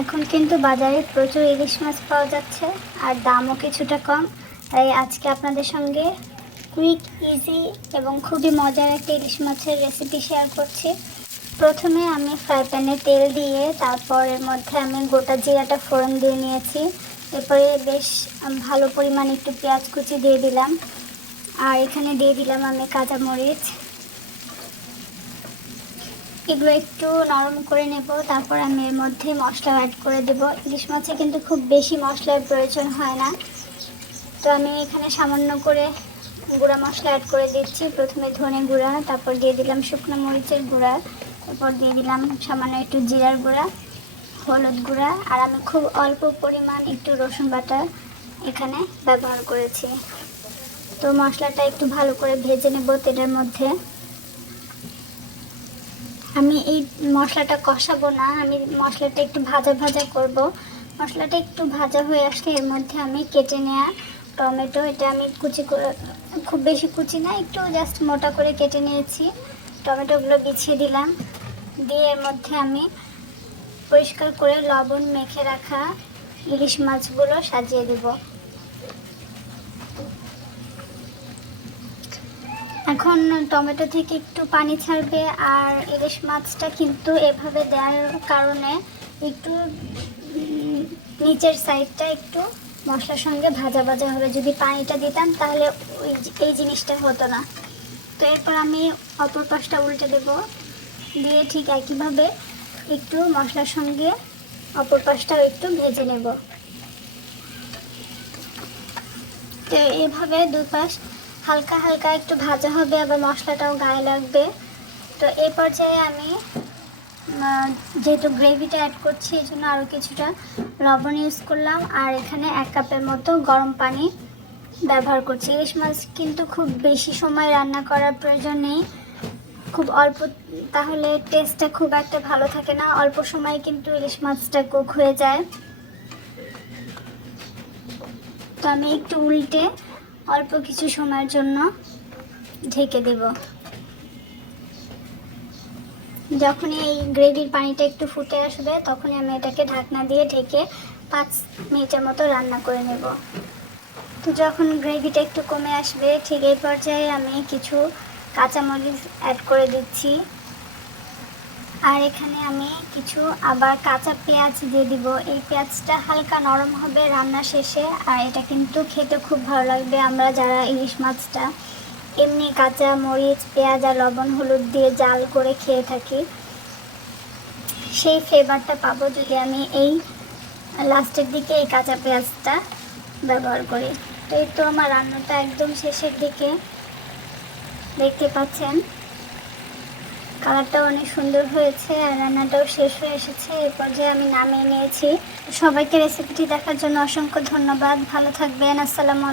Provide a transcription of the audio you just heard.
এখন কিন্তু বাজারে প্রচুর ইলিশ মাছ পাওয়া যাচ্ছে আর দামও কিছুটা কম। তাই আজকে আপনাদের সঙ্গে কুইক, ইজি এবং খুবই মজার একটা ইলিশ মাছের রেসিপি শেয়ার করছি। প্রথমে আমি ফ্রাই প্যানে তেল দিয়ে তারপর এর মধ্যে আমি গোটা জিরাটা ফোড়ন দিয়ে নিয়েছি। এরপরে বেশ ভালো পরিমাণ একটু পেঁয়াজ কুচি দিয়ে দিলাম, আর এখানে দিয়ে দিলাম আমি কাঁচামরিচ। এগুলো একটু নরম করে নেব, তারপর আমি এর মধ্যে মশলা অ্যাড করে দেব। ইলিশ মাছে কিন্তু খুব বেশি মশলার প্রয়োজন হয় না, তো আমি এখানে সামান্য করে গুঁড়া মশলা অ্যাড করে দিচ্ছি। প্রথমে ধনে গুঁড়া, তারপর দিয়ে দিলাম শুকনো মরিচের গুঁড়া, তারপর দিয়ে দিলাম সামান্য একটু জিরার গুঁড়া, হলুদ গুঁড়া, আর আমি খুব অল্প পরিমাণ একটু রসুন বাটা এখানে ব্যবহার করেছি। তো মশলাটা একটু ভালো করে ভেজে নেব তেলের মধ্যে। আমি এই মশলাটা কষাবো না, আমি মশলাটা একটু ভাজা ভাজা করব। মশলাটা একটু ভাজা হয়ে আসলে এর মধ্যে আমি কেটে নেওয়া টমেটো, এটা আমি কুচি করে, খুব বেশি কুচি না, একটু জাস্ট মোটা করে কেটে নিয়েছি। টমেটোগুলো বিছিয়ে দিলাম, দিয়ে এর মধ্যে আমি পরিষ্কার করে লবণ মেখে রাখা ইলিশ মাছগুলো সাজিয়ে দেব। এখন টমেটো থেকে একটু পানি ছাড়বে, আর ইলিশ মাছটা কিন্তু এভাবে দেওয়ার কারণে একটু নিচের সাইডটা একটু মশলার সঙ্গে ভাজা ভাজা হবে। যদি পানিটা দিতাম তাহলে এই জিনিসটা হতো না। তো এরপর আমি অপর পাশটা উল্টে দেব, দিয়ে ঠিক একইভাবে একটু মশলার সঙ্গে অপর পাশটাও একটু ভেজে নেব। তো এভাবে দুই পাশ হালকা হালকা একটু ভাজা হবে, আবার মশলাটাও গায়ে লাগবে। তো এই পর্যায়ে আমি যেহেতু গ্রেভিটা অ্যাড করছি এই জন্য আরও কিছুটা লবণ ইউজ করলাম, আর এখানে 1 কাপের মতো গরম পানি ব্যবহার করছি। ইলিশ মাছ কিন্তু খুব বেশি সময় রান্না করার প্রয়োজন নেই, খুব অল্প, তাহলে টেস্টটা খুব একটা ভালো থাকে না। অল্প সময় কিন্তু ইলিশ মাছটা কুক হয়ে যায়। তো আমি একটু উল্টে অল্প কিছু সময়ের জন্য ঢেকে দেব। যখনই এই গ্রেভির পানিটা একটু ফুটে আসবে তখনই আমি এটাকে ঢাকনা দিয়ে ঢেকে 5 মিনিটের মতো রান্না করে নেব। তো যখন গ্রেভিটা একটু কমে আসবে ঠিক এই পর্যায়ে আমি কিছু কাঁচামরিচ অ্যাড করে দিচ্ছি, আর এখানে আমি কিছু আবার কাঁচা পেঁয়াজ দিয়ে দিব। এই পেঁয়াজটা হালকা নরম হবে রান্না শেষে, আর এটা কিন্তু খেতে খুব ভালো লাগবে। আমরা যারা ইলিশ মাছটা এমনি কাঁচা মরিচ, পেঁয়াজ আর লবণ হলুদ দিয়ে জাল করে খেয়ে থাকি, সেই ফ্লেভারটা পাবো যদি আমি এই লাস্টের দিকে এই কাঁচা পেঁয়াজটা ব্যবহার করি। তো এই তো আমার রান্নাটা একদম শেষের দিকে, দেখতে পাচ্ছেন কালারটাও অনেক সুন্দর হয়েছে আর রান্নাটাও শেষ হয়ে এসেছে। এই পর্যায়ে আমি নামিয়ে নিয়েছি। সবাইকে রেসিপিটি দেখার জন্য অসংখ্য ধন্যবাদ। ভালো থাকবেন। আসসালামু আলাইকুম।